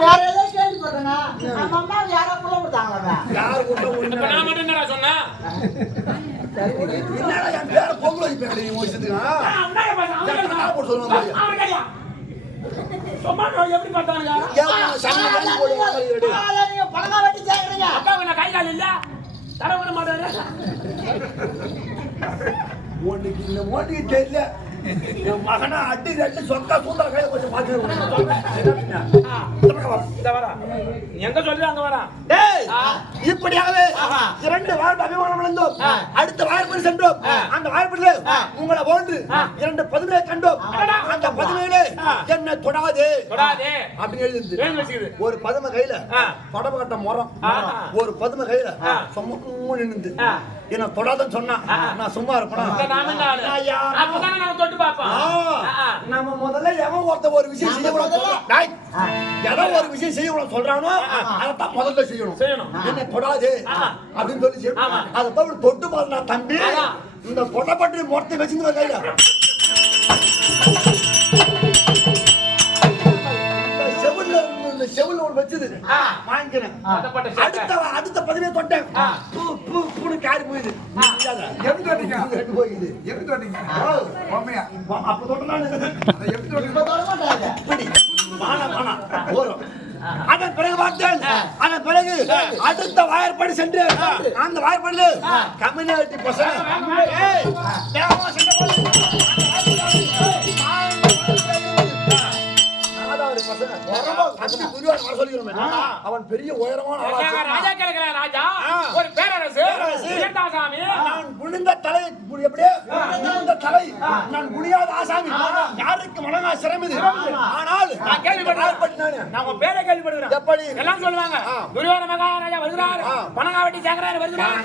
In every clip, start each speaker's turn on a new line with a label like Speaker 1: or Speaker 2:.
Speaker 1: வேற ஏதோ கேள்விப்பட்டேனா நம்ம அம்மா யாரோ புள்ள கொடுத்தாங்களா
Speaker 2: யாரு
Speaker 3: இப்ப
Speaker 2: ஒண்ணு
Speaker 3: நான் மட்டும் என்னடா சொன்னேன்?
Speaker 2: என்னடா என் பேர நீ. போட்டு பாரு.
Speaker 3: அவன் நான் எப்படி
Speaker 2: மாதிரி போய் உட்காருடி.
Speaker 1: நீங்க பணமா வெட்டி
Speaker 3: நான் கை கால் இல்ல. தர விட மாட்டாரு
Speaker 2: உனக்கு இந்த மோட்டிக்கு தெரியல. என் மகனை அடி ரெண்டு சொக்கா சூந்தர கையில கொஞ்சம்
Speaker 3: நீ எங்க சொல்லி அங்க வரா
Speaker 2: டேய் இப்படியாகவே
Speaker 1: ஆஹா.
Speaker 2: இரண்டு வாழ்வு அபிமானம். அடுத்த வாய்ப்பு சென்றோம். அந்த வாய்ப்பிலே. உங்களை போன்று. இரண்டு பதுமையை கண்டோம். அந்த பதுமையிலே. என்ன தொடாதே அப்படின்னு எழுதிருந்து ஒரு பதுமை கையில
Speaker 3: ஆ.
Speaker 2: படமாட்ட முறம்
Speaker 3: ஆ.
Speaker 2: ஒரு பதுமை கையில. சும்மா நின்று. என்ன தொடாதன்னு சொன்னா. நான் சும்மா இருப்பேனா
Speaker 3: இந்த நாம என்ன ஆளு?
Speaker 2: நான் யாரோ-
Speaker 3: அப்பதானே நாம தொட்டு பார்ப்போம்
Speaker 2: ஆ.
Speaker 3: ஆ, ஆ.
Speaker 2: நம்ம முதல்ல எவன் ஒருத்த ஒரு விஷயம்
Speaker 1: நாம
Speaker 2: செய்ய கூடாது
Speaker 1: முதல்ல-
Speaker 2: சொல்றான். டேய், எவன் ஒரு விஷயம் செய்ய கூடாது சொல்றானோ அதைத்தான் முதல்ல செய்யணும்
Speaker 3: செய்யணும்.
Speaker 2: என்ன தொடாது. அப்படின்னு சொல்லி செய்யணும். அதை போய் தொட்டு பாருனா தம்பி. இந்த கொட்டப்பட்டு மொட்டை வச்சிருந்து கையில செவுல்ல ஒண்ணு வச்சது
Speaker 3: ஆ.
Speaker 2: வாங்கிக்கிறேன்.
Speaker 3: பட்டப்பட்ட சேட்டை.
Speaker 2: அடுத்த அடுத்த பதிவே தொட்டேன்
Speaker 3: ஆ.
Speaker 2: பூ பூ பூனு காரி போயிது.
Speaker 4: எப்படி தொட்டீங்க?
Speaker 2: எட்டு போயிது.
Speaker 4: எப்படி தொட்டீங்க?
Speaker 2: ஆ.
Speaker 4: பொம்மையா?
Speaker 2: அப்ப தொட்ட நானு
Speaker 4: அதை எப்படி தொட்டீங்க?
Speaker 1: இப்ப தொட மாட்டாங்க.
Speaker 2: இப்படி. வானா வானா ஓரம் அதன் பிறகு பார்த்தேன். அதன் பிறகு அடுத்த வாயற்படி சென்று. அந்த வாயற்படியில் கம்யூனிட்டி பசங்க அவன் பெரிய உயரமான.
Speaker 3: ராஜா கேட்கிற ராஜா. ஒரு பேரரசு.
Speaker 2: நான் குனிந்த தலை எப்படியே குனிந்த தலை. நான் குனியாத ஆசாமி. யாருக்கு மனங்கா சிரமது ஆனால்
Speaker 3: நான் கேள்விப்பட்டேன். உன் பேரை கேள்விப்படுகிறேன்
Speaker 2: எப்படி?
Speaker 3: எல்லாம் சொல்லுவாங்க. துரியோதன மகாராஜா வருகிறார்.
Speaker 2: ஆ.
Speaker 3: பனங்காவட்டி சேகரார் வருகிறார்.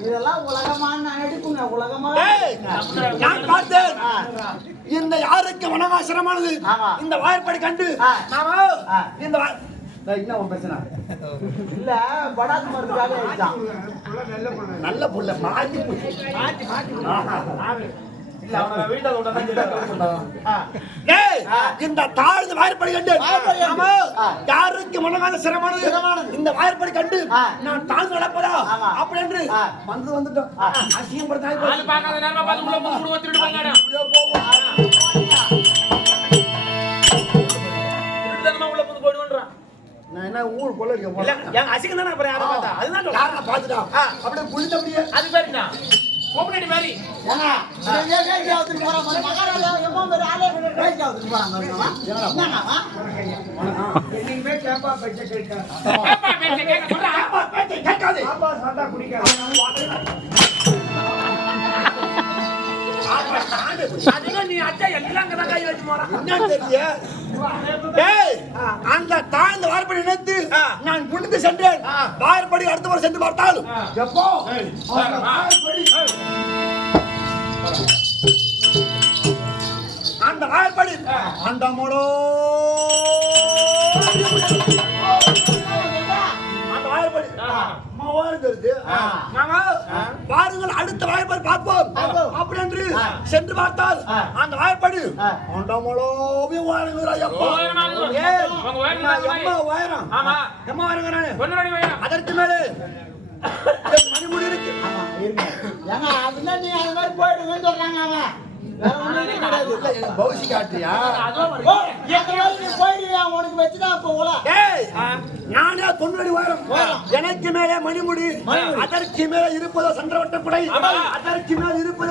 Speaker 1: இதெல்லாம் உலகமான நடிப்புங்க உலகமா
Speaker 2: நான் பார்த்தேன் இந்த யாருக்கு மனவாசனமானது
Speaker 1: ஆமா.
Speaker 2: இந்த வாய்ப்படி கண்டு. நாம. இந்த என்ன பிரச்சனை
Speaker 1: இல்ல படாத்து அடிச்சான்
Speaker 2: நல்ல புள்ள மாட்டி போச்சு. ஆஹா. இந்த தாழ்ந்த வாய்ப்படி கண்டு. யாருக்கு மனவாத சிரமானது. இந்த வாய்ப்படி கண்டு. நான் தாழ்ந்து நடப்பதா. அப்படி என்று. வந்து வந்துட்டோம்.
Speaker 3: போயிடுவோன்றான்.
Speaker 2: நான் என்ன ஊர்
Speaker 3: இல்ல என் அசிங்கம் தானே அப்புறம் யாரை பார்த்தா? அதுதான்.
Speaker 2: யாரை பார்த்துட்டா? அப்படியே குளித்த அப்படியே.
Speaker 3: அது பேரு என்ன கோபனடி மாதிரி
Speaker 1: ஏன் போறான். மகாராஜா ஆளு போறான்?
Speaker 4: என்னைக்குமே கேப்பா பச்சை கேட்காது.
Speaker 3: ஏப்பா பேச்சை கேட்க சொல்றா
Speaker 2: அப்பா, பேச்சை கேட்காதே
Speaker 4: சாப்பா சாப்பிட்டா குடிக்காது.
Speaker 3: அதுதான் நீ அச்சா எல்லாம் கை வச்சு போறான்
Speaker 2: என்ன தெரியல டேய் அந்த தாழ்ந்த வார்ப்படி நினைத்து நான் குனிந்து சென்றேன் வார்ப்படி முறை சென்று பார்த்தால் எப்போ? அந்த வார்ப்படி அந்த வார்ப்படி அந்த வாய்ப்படி நாங்க பாருங்கள் அடுத்த வாய்ப்படி பார்ப்போம்
Speaker 1: பார்ப்போம்.
Speaker 2: அப்படி என்று
Speaker 1: ஆ.
Speaker 2: சென்று பார்த்தால். அந்த வாய்ப்படி
Speaker 1: ஆ.
Speaker 2: அந்த மொழோவே வாருங்கிற
Speaker 3: தான்
Speaker 2: எம்மா உயரம்.
Speaker 3: ஆமா.
Speaker 2: எம்மா உயரங்க நானு அதற்கு மேலே மணிமுடி இருக்கு.
Speaker 1: ஏங்க, அதுல நீங்க அது மாதிரி போயிடுங்கன்னு சொல்றாங்க அவன்.
Speaker 2: எனக்கு
Speaker 1: நீ
Speaker 2: மேலே மணிமுடி. அதற்கு மேலே இருப்பதோ சந்திரவட்ட குடை
Speaker 3: ஆமா.
Speaker 2: அதற்கு மேல் இருப்பது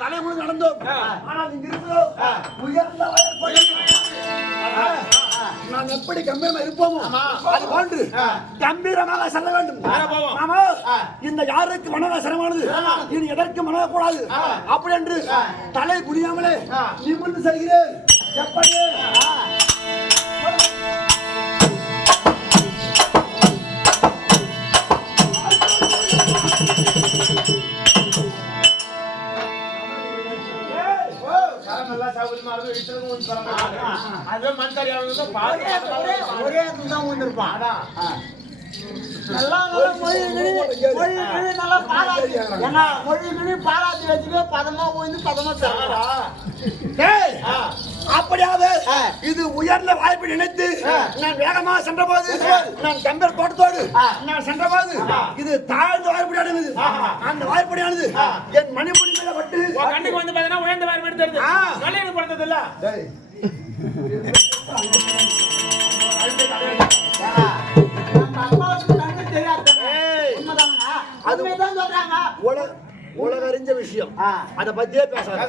Speaker 2: தலை முழு நடந்தோம். ஆனால் இங்க இருக்கிறோம். உயர்ந்த நாம் எப்படி கம்பீரமா இருப்போமோ அது போன்று கம்பீரமாக செல்ல வேண்டும். நாம இந்த யாருக்கு மனதா சிரமானது இனி எதற்கு மனத கூடாது அப்படி என்று தலை குனியாமலே நிமிர்ந்து செல்கிறேன். எப்படி
Speaker 3: மண் தறி ஆளுங்க பாத்து
Speaker 1: ஒரே ஒரே தான். நல்லா மொழி மொழி நல்லா பாலாத்தி. ஏன்னா, மொழி பதமா விழுந்து பதமா தரலாம்.
Speaker 2: டேய், அப்படியாவது. இது உயர்ந்த வாய்ப்பு நினைத்து. நான் வேகமாக சென்ற போது நான் கம்பர் தோட்டத்தோடு
Speaker 1: ஆ.
Speaker 2: நான் சென்ற போது இது தாழ்ந்த வாய்ப்படியானது அந்த வாய்ப்படியானது என் மணிமுடி மேல பட்டு
Speaker 3: கண்ணுக்கு வந்து பாத்தீங்கன்னா உயர்ந்த வாரம் எடுத்து. நல்ல பிறந்தது இல்ல
Speaker 2: விஷயம்.
Speaker 1: ஆ.
Speaker 2: அத பத்தியே பேசாத.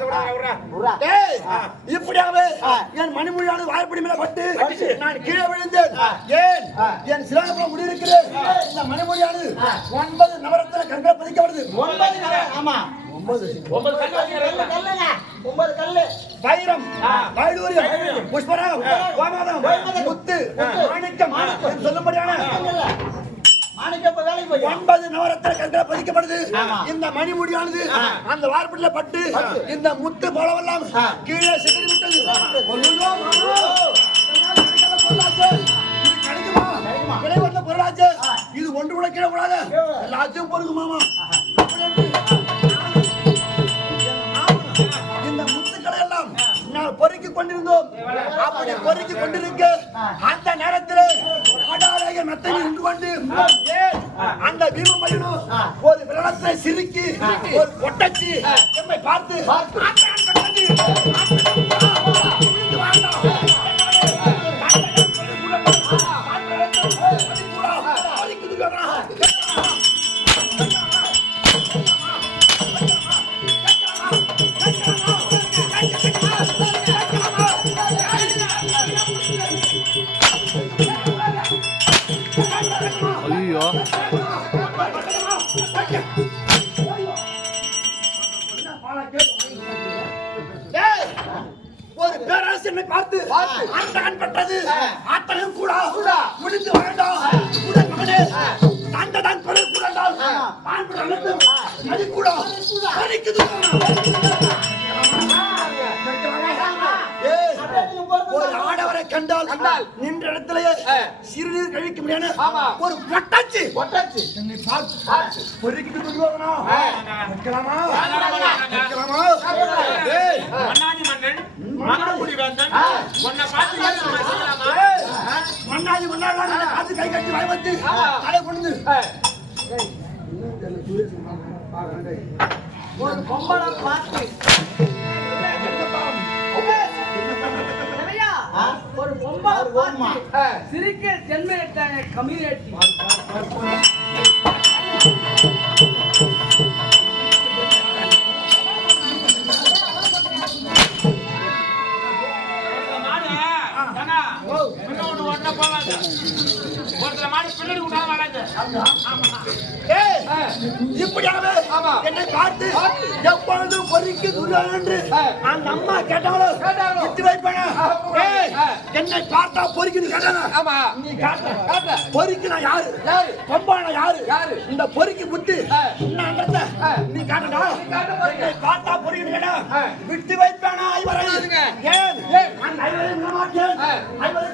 Speaker 2: இப்படியாவே. என் மணிமொழியானது வாய்ப்படி மேல பட்டு. நான் கீழே விழுந்தேன். ஏன். என் சிலாபம் முடியிருக்கிறேன். இந்த மணிமொழியானது ஒன்பது நவரத்தின கண்கள் பதிக்கப்படுது.
Speaker 1: ஒன்பது. ஆமா.
Speaker 2: ஒன்பது.
Speaker 3: ஒன்பது
Speaker 2: கண்கள் பதிக்கப்படுது. இந்த மணிமுடியானது அந்த வார்ப்பில பட்டு இந்த முத்து போலவெல்லாம். கீழே சிதறி விட்டது பொருளாச்சே. இது ஒன்று கூட கீழே கூடாது. எல்லாத்தையும் பொறுக்கு மாமா. இந்த முத்துக்களை எல்லாம் நான் பொறுக்கி கொண்டிருந்தோம். அப்படி பொறுக்கி கொண்டிருக்க அந்த நேரத்தில் மெத்தனை உண்டு கொண்டு அந்த பீம பையனும் ஒரு விரலத்தை சிரிக்கி ஒரு கொட்டச்சி எம்மை பார்த்து ஆட்டான்
Speaker 5: ஐயோ
Speaker 2: ஒரு பேராசை என்னை பார்த்து. ஆட்டகன் பட்டது ஆட்டகம் கூட. முடிந்து வேண்டாம் உடன் மகனே தண்டதான் பிறகு கூடாண்டால் ஆண் பிறகு அது கூட பறிக்குது கண்டால் நின்ற இடத்திலேயே சிறுநீர் கழிக்க முடியாது ஒரு பொட்டாச்சு
Speaker 1: ஒட்டாச்சு.
Speaker 2: என்னை பார்த்து பொறுக்கிட்டு கொள்வானா வைக்கலாமா வைக்கலாமா ஏய்.
Speaker 3: மன்னாதி மன்னன் மகரக்குடி வேந்தன் உன்னை பார்த்து
Speaker 2: மண்ணாதி மண்ணாடி அது கை கட்டி வாய் வந்து தலை கொண்டு
Speaker 1: ஒரு பொம்பளை பார்த்து. போதுமா?
Speaker 6: பார்த்து சிரிக்க ஜென்மேட்டாங்க கம்யூனிட்டி
Speaker 3: ஏன்னா, முன்ன மாடு பின்னாடி ஆமா
Speaker 2: இப்படியாவே என்னை பார்த்து எப்பொழுதும் பொறுக்கி துள்ளான் என்று அந்த அம்மா கேட்டாலும் விட்டு வைப்பேனா என்னை பார்த்தா பொறுக்கின்னு கேட்டானா நீ காட்ட பொறுக்கி நான் யாரு பொம்பான யாரு இந்த பொறுக்கி புத்தி என்னன்றத நீ காட்டடா என்னை பார்த்தா பொறுக்கின்னு கேட்டா விட்டு ஐவரை ஏன் ஐவரை ஐவரை